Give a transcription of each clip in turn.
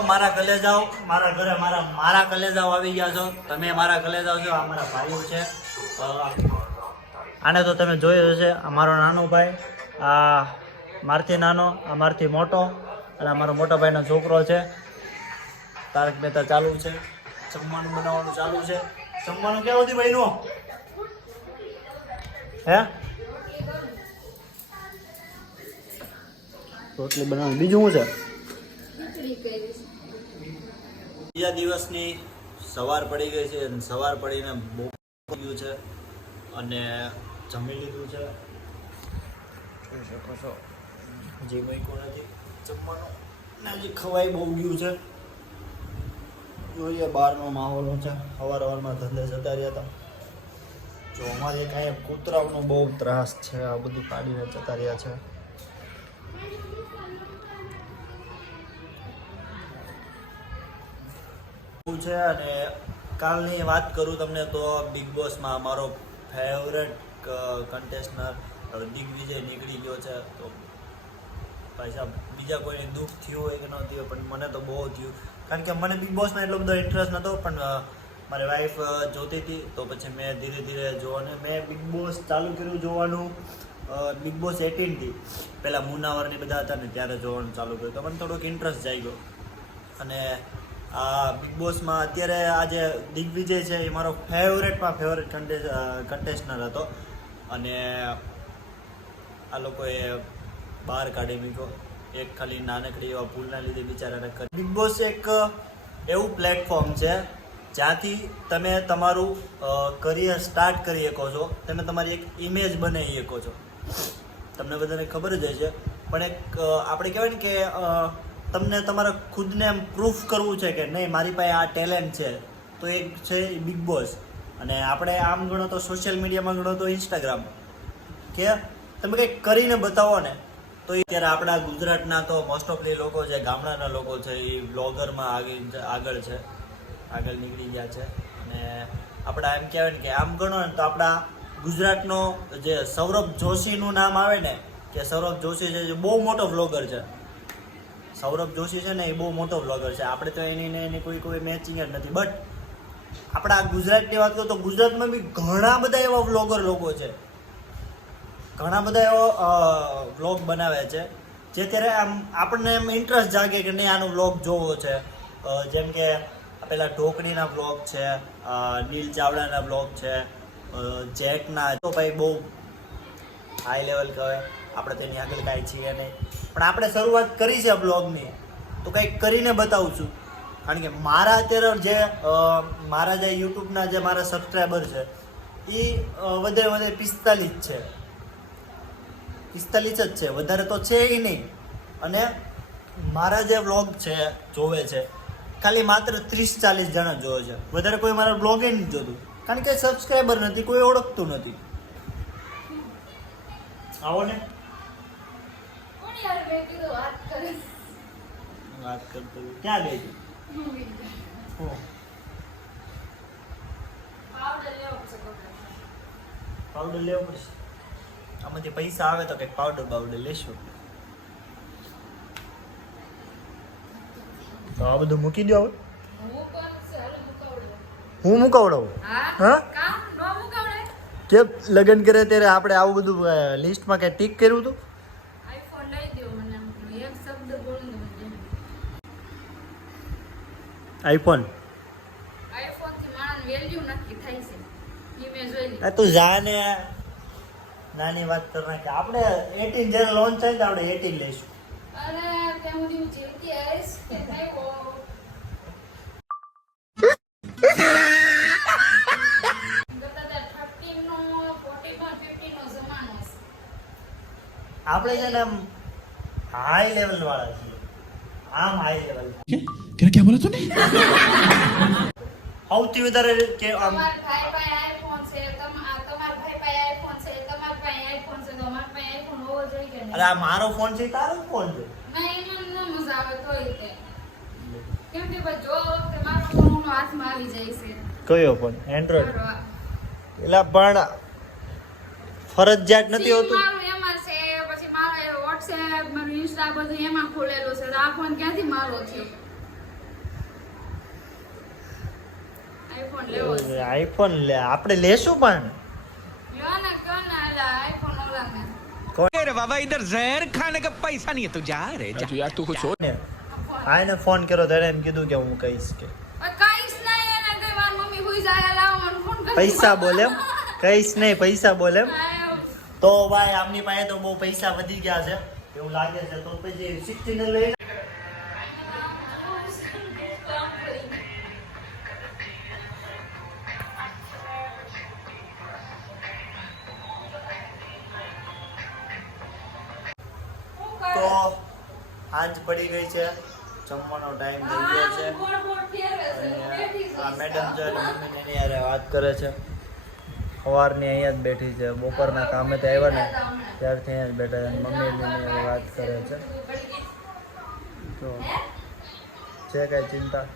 મારા કલેજાઓ, મારા ઘરે મારા મારા કલેજાઓ આવી ગયા છો. તમે મારા કલેજાઓ છો, આ મારા ભાઈઓ છે. આને તો તમે જોયો હશે, આ મારો નાનો ભાઈ, આ મારથી નાનો, આ મારથી મોટો, અને અમારો મોટા ભાઈનો છોકરો છે. તારક મહેતા ચાલુ છે. જમવાનું બનાવવાનું ચાલુ છે. જમવાનું કેવું હતું ભાઈનું હે? રોટલી બનાવવાનું. બીજું શું છે? બીજા દિવસની સવાર પડી ગઈ છે અને સવાર પડીને બહુ ગયું છે અને જમી લીધું છે. જોઈ શકો છો. હજી મૂક્યું નથી જમવાનું. હજી ખવાઈ બહુ ગયું છે. જોઈએ બહારનો માહોલ છે. અવાર અવારમાં ધંધે જતા રહ્યા હતા. જો અમારે કાંઈ કૂતરાઓનો બહુ ત્રાસ છે. આ બધું કાઢીને જતા રહ્યા છે. છે અને કાલની વાત કરું તમને તો બિગ બોસમાં મારો ફેવરેટ કન્ટેસ્ટનર દિગ્વિજય નીકળી ગયો છે. તો ભાઈ બીજા કોઈને દુઃખ થયું હોય કે ન થયું પણ મને તો બહુ થયું. કારણ કે મને બિગ બોસમાં એટલો બધો ઇન્ટરેસ્ટ નહોતો પણ મારી વાઈફ જોતી હતી. તો પછી મેં ધીરે ધીરે જોવાનું, મેં બિગ બોસ ચાલુ કર્યું જોવાનું. બિગ બોસ એટીનથી પહેલાં મુનાવરની બધા હતા ને ત્યારે જોવાનું ચાલુ કર્યું. તો મને થોડોક ઇન્ટરેસ્ટ જાગ્યો. અને આ બિગ બોસમાં અત્યારે આજે દિગ્વિજય છે, એ મારો ફેવરેટમાં ફેવરેટ કન્ટેસ્ટનર હતો. અને આ લોકોએ બહાર કાઢી મૂક્યો. એક ખાલી નાનકડી એવા ભૂલના લીધે બિચારાને કરી બિગ બોસ એક એવું પ્લેટફોર્મ છે, જ્યાંથી તમે તમારું કરિયર સ્ટાર્ટ કરી શકો છો. તમે તમારી એક ઇમેજ બનાવી શકો છો. તમને બધાને ખબર જ હશે. પણ એક આપણે કહેવાય ને કે તમને તમારા ખુદને એમ પ્રૂફ કરવું છે કે નહીં, મારી પાસે આ ટેલેન્ટ છે, તો એક છે બિગ બોસ અને આપણે આમ ગણો તો સોશિયલ મીડિયામાં ગણો તો ઇન્સ્ટાગ્રામ કે તમે કંઈક કરીને બતાવો ને, તો એ ત્યારે આપણા ગુજરાતના તો મોસ્ટ ઓફલી લોકો છે, ગામડાના લોકો છે, એ બ્લોગરમાં આગળ આગળ છે, આગળ નીકળી ગયા છે. અને આપણા એમ કહેવાય ને કે આમ ગણો ને તો આપણા ગુજરાતનો જે સૌરભ જોશીનું નામ આવે ને, કે સૌરભ જોશી છે, જે બહુ મોટો બ્લોગર છે. સૌરભ જોશી છે ને એ બહુ મોટો બ્લોગર છે. આપણે તો એની એની કોઈ કોઈ મેચિંગ જ નથી. બટ આપણા ગુજરાતની વાત કરું તો ગુજરાતમાં બી ઘણા બધા એવા વ્લોગર લોકો છે. ઘણા બધા એવો વ્લોગ બનાવે છે. જે ત્યારે આમ આપણને એમ ઇન્ટરેસ્ટ જાગે કે નહીં આનો વ્લોગ જોવો છે. જેમ કે પેલા ઢોકળીના વ્લોગ છે નીલ ચાવડાના વ્લોગ છે જેટના તો ભાઈ બહુ હાઈ લેવલ કહેવાય. આપણે તેની આગળ કાંઈ છીએ નહીં. પણ આપણે શરૂઆત કરી છે બ્લોગની તો કંઈક કરીને બતાવું છું. કારણ કે મારા અત્યારે જે મારા જે યુટ્યુબના જે મારા સબસ્ક્રાઈબર છે, એ વધે વધે પિસ્તાલીસ છે. પિસ્તાલીસ જ છે. વધારે તો છે એ નહીં. અને મારા જે વ્લોગ છે, જોવે છે, ખાલી માત્ર ત્રીસ ચાલીસ જણા જોવે છે. વધારે કોઈ મારા બ્લોગે નથી જોતું. કારણ કે સબસ્ક્રાઈબર નથી, કોઈ ઓળખતું નથી. આવો ને. યાર મેં કીધું વાત કરે વાત કરતો ક્યાં ગઈ હતી હું પાવડર લેવો પડશે પાવડર લેવો પડશે? આમાંથી પૈસા આવે તો કંઈક પાવડર બાવડર લેશું. તો આ બધું મૂકી દો હવે. હું. મુકાવડાવું? હા? કામ? લગ્ન કરે ત્યારે આપણે આવું બધું લિસ્ટમાં કંઈ ટીક કર્યું હતું આઈફોન લઈ દ્યો મને આમ. એક શબ્દ બોલી દો મને. આઈફોન? તું જાને નાની વાત કર નાખી. આપણે એટીન જ્યારે લોન્ચ થાય તો આપણે એટીન લઈશું. અરે ત્યાં સુધી હું જીવતી આવીશ કે થયો. કદાચ આ 13 નો, 14 નો, 15 નો જમાનો છે. આપણે છે ને આમ હાઈ લેવલ વાળા છીએ. આમ હાઈ લેવલ બોલે તું નહીં સૌથી વધારે કે આમ અરે આ મારો ફોન છે તારો ફોન છે કયો ફોન એન્ડ્રોઈડ એટલે પણ ફરજિયાત નથી હોતું વોટ્સએપ મારું ઇન્સ્ટા બધું એમાં ખોલેલું છે આ ફોન ક્યાંથી મારો થયો આઈફોન લે. આપણે લેશું પણ. પૈસા ફોન કર્યો ત્યારે એમ કીધું કે હું કહીશ કે પૈસા બોલે કહીશ નહીં પૈસા બોલે તો ભાઈ આમની પાસે તો બહુ પૈસા વધી ગયા છે. એવું લાગે છે તો આંજ પડી ગઈ છે. જમવાનો ટાઈમ થઈ ગયો છે. અને આ મેડમ છે મમ્મીને એની હારે વાત કરે છે. સવારની અહીંયા જ બેઠી છે. બપોરના કામે તો આવ્યા ને, ત્યારથી અહીંયા જ બેઠા છે મમ્મી વાત કરે છે. તો છે કાંઈ ચિંતા.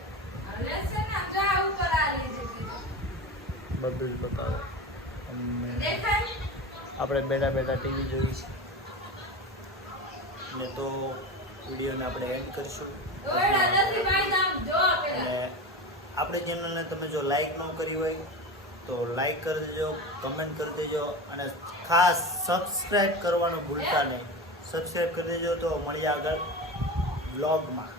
બધું જ બતાવે. આપણે બેઠા બેઠા ટીવી જોઈ છે. ને તો વિડીયોને આપણે એન્ડ કરીશું. અને આપણે ચેનલને તમે જો લાઈક ન કરી હોય તો લાઈક કરી દેજો કમેન્ટ કરી દેજો અને ખાસ સબસ્ક્રાઈબ કરવાનું ભૂલતા નહીં સબસ્ક્રાઈબ કરી દેજો તો મળીએ આગળ બ્લોગમાં.